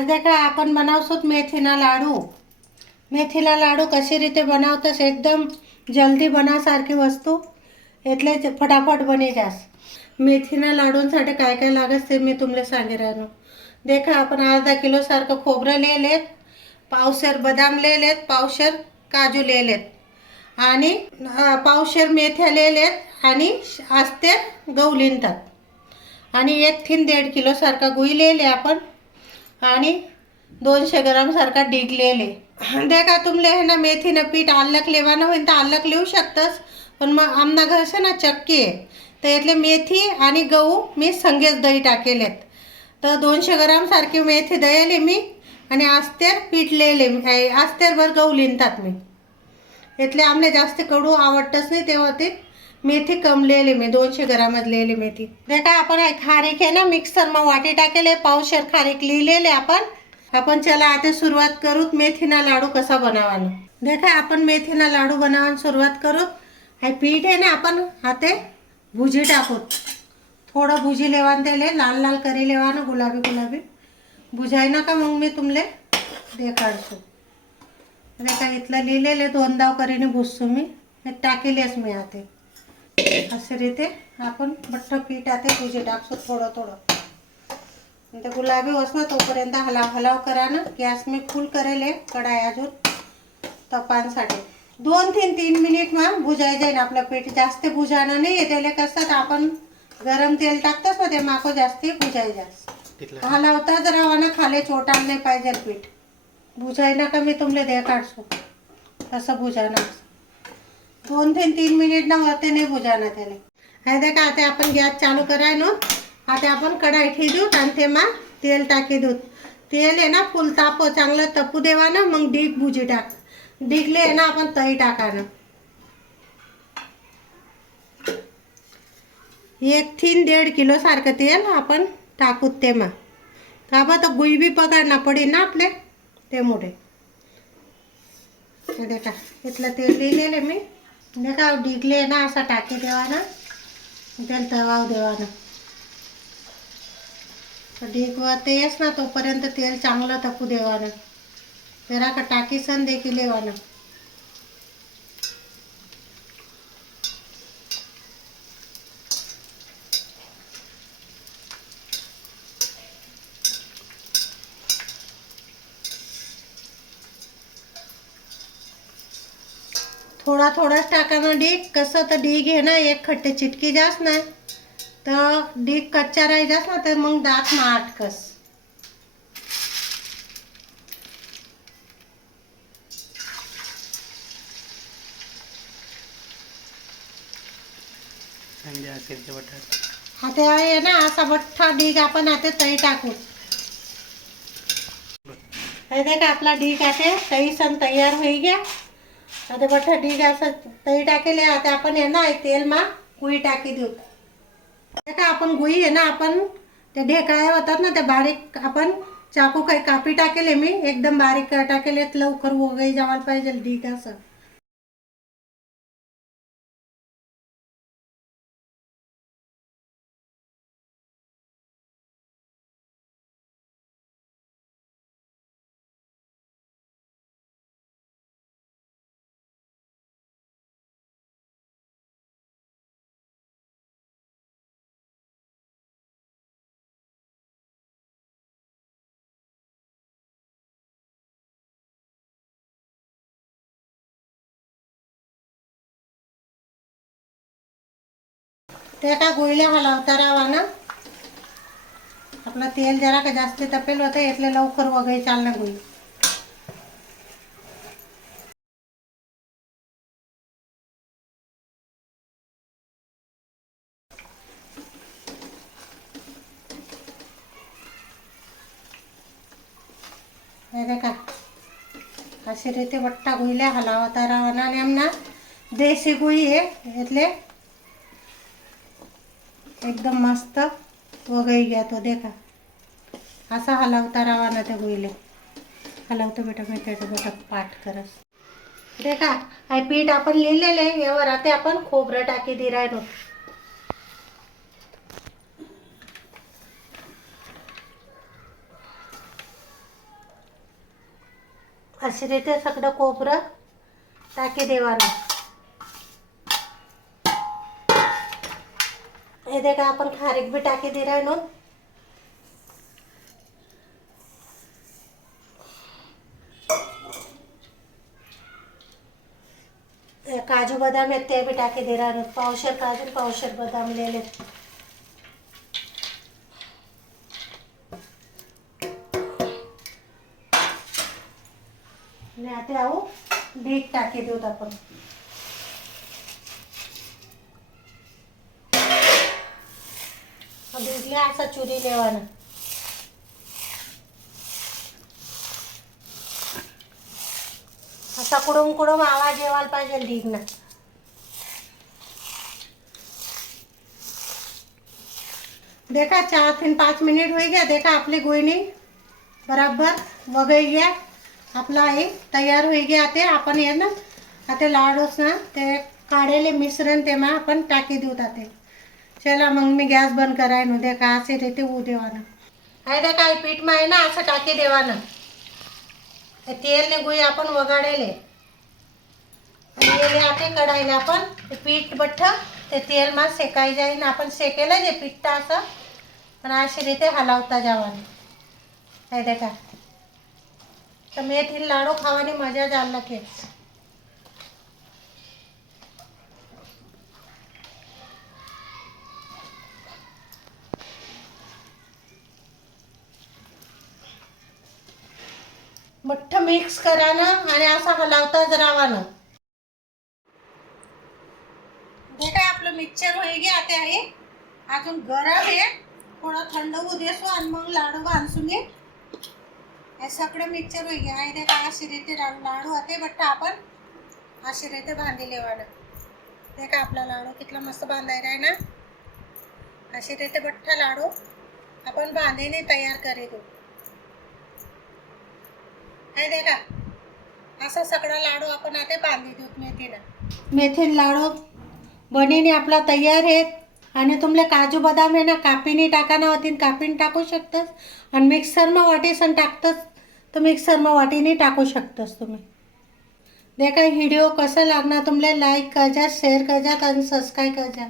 आज देखा आपण बनवसोत मेथीना लाडू. मेथीला लाडू कशी रीती बनावतोस एकदम जल्दी बनासारखी वस्तू. इथले फटाफट बने जास. मेथीना लाडूंसाठी काय काय लागत ते मी तुमले सांगे राहिलो देखा आपण अर्धा किलोसारखं खोबरं ले लेत पावशेर बदाम ले लेत पावशेर काजू ले लेत आणि पावशेर मेथ्या ले लेत आणि असते गहू लिंतात आणि एक थीन दीड किलोसारखा गुई लेले आपण. आणि दोनशे ग्रामसारखा डिगलेले. देखा तुमले हे ना मेथीनं पीठ आलक लेवानं होईन तर आल्लक लिहू शकतस. पण मग आमना घरचे ना चक्की आहे. तर यातले मेथी आणि गहू मी संगेच दही टाकेलेत. तर दोनशे ग्रामसारखी मेथी दयाले मी आणि आस्तेर पिटलेले आस्तेरभर गहू लिहितात मी. इथले आमले जास्त कडू आवडतच नाही तेव्हा ते. मेथी कम मी दोनशे ग्रामच लिहिली मेथी. देखा आपण खारीक आहे ना मिक्सर मग वाटी टाकेले पावशेर खारीक लिहिलेले आपण. आपण चला आता सुरुवात करू मेथीना लाडू कसा बनावा देखा आपण मेथीना लाडू बनावा सुरुवात करू हे पीठ आहे ना आपण हाते भुजी टाकू. थोडं भुजी लेवान त्याले लाल लाल करी लेवा ना गुलाबी गुलाबी. बुझाय ना का मग मी तुमले दे काढसू देखा इथलं लिहिलेले दोन दाव करीने भुसू मी. हे टाकेलेच मी हाते. अशा रीते आपण बठ्ठ पीठ आता तुझे टाकतो थोडं थोडं. ते गुलाबी ना तोपर्यंत हलाव हलाव करा ना. गॅस मी फुल करेल कढाई अजून तपांसाठी. दोन तीन तीन मिनिट मग भुजाय जाईल आपलं पीठ. जास्त भुजाणं नाही त्याला कसं आपण गरम तेल टाकतोच ना ते माको जास्ती भुजाय जास्त हलावता जरा ना खाली चोटायला नाही पाहिजे पीठ. भुजायला का मी तुमले दे काढसो असं भुजायला दोन ते तीन मिनिट ना होते नाही भुजाना त्याला हे देखा आता आपण गॅस चालू करायनं आता आपण कढाई ठेवूत आणि तेमा तेल टाकी देऊ तेल आहे ना फुल तापो चांगलं तपू देवा ना मग डीग भुजी टाक. डिगले आहे ना आपण तई टाका ना एक तीन दीड किलो सारखं तेल आपण टाकूत तेमा. का बा तर गुई बी पकडना पडी ना आपले ते मोठे. देखा इथलं तेल लिहिलेलं मी. देखा डिगले ना असा टाकी देवा ना त्याला तवाव देवा ना डिगवा तेच ना तोपर्यंत तेल चांगलं तपू देवा ना जरा का टाकीसन देखील देखील लेवाना थोडा थोडाच टाकानं डीक कसं तर डीग आहे ना एक खट्टे चिटकी जास ना तर डीग कच्चा राही जास ना तर मग दात मा अटकस आता आहे ना असा बठ्ठा डीग आपण आता तई टाकू. हे देख आपला डीग आता तई सण तयार होई गया. आता बठ्ठा आहे असं तई टाकेले आता आपण आहे ना तेल मा गुई टाकी देऊ. का आपण गुई आहे ना आपण ते ढेकळ्या होतात ना ते बारीक आपण चाकू काही कापी टाकेले मी एकदम बारीक टाकेले लवकर वगैरे जावायला पाहिजे ढीक असं. ते का गोळीला हलावता राहा ना आपलं तेल जरा का जास्त तपेल होतं એટલે लवकर वगैरे चालणं गोळी हे देखा अशी રીતે વટ્ટા ગોઈલે હલાવતા રહેવાના અને એમના દેશી ગોઈ છે એટલે एकदम मस्त वगैरे घ्या तो देखा. असा हलवता ना त्या गोईले. हलवतो बेटा मी त्याचं बेटा पाठ करस. देखा हे पीठ आपण लिहिलेलं आहे यावर आता आपण खोबरं टाकी दे राहिलो. अशी रीते सगळं कोपरं टाकी देवाला देगा अपन खारिक भी टाके दे रहा है काजू बदाम आहेत ते भी टाकी दे राहणार पावशर काजू पावशर बदाम लिहिले आता बीट टाकी देऊत आपण બીટલે असा चुरी લેવાના असा कुडूम कुडूम आवाज येवायला पाहिजे ढीगना देखा चार तीन पाच मिनिट होई गया देखा आपली गोयनी बराबर वगई गया आपला हे तयार होई गया ते आपण हे ना आता लाडूस ना ते काढेले मिश्रण तेव्हा आपण टाकी देऊ ते चला मग मी गॅस बंद करायन उद्या का असे ते होऊ देवानं आहे ना काय पीठ माय ना असं टाकी देवानं. तेल गुई आपण वगाडेले आटे कढायला आपण ते पीठ बठ्ठ ते तेल मा सेकाय जाईन. आपण सेकेलं जे पीठ असं. पण अशी रीते हलावता जावाने. आहे का? तर मेथील लाडू खावाने मजा जाणला की मठ्ठ मिक्स करा ना आणि असा हलावताच रावानं ना काय आपलं मिक्सचर होई गे आता आहे. अजून गरम आहे. थोडं थंड होऊ देसो आणि मग लाडू बांधसून घे. हे सगळं मिक्सचर होई गया आहे काय अशी रीते लाडू होते बट आपण? अशी रीते बांधिले लेवानं ते का आपला लाडू कितला मस्त बांधायला आहे ना? अशी रीते बठ्ठा लाडू. आपण बांधीने तयार करी देऊ आहे देखा असा सगळा लाडू आपण आता बांधी देऊ मेथीनं. मेथीन लाडू बनीने आपला तयार आहेत आणि तुमले काजू बदाम आहे ना कापीने टाकाना होतीन कापीने टाकू शकतस. आणि मिक्सरमा वाटीसन टाकतस तर मिक्सरमा वाटीने टाकू शकतस तुम्ही. देखा व्हिडिओ कसा लागणार तुमले? लाईक करजा शेअर करजा आणि सबस्क्राईब करजा.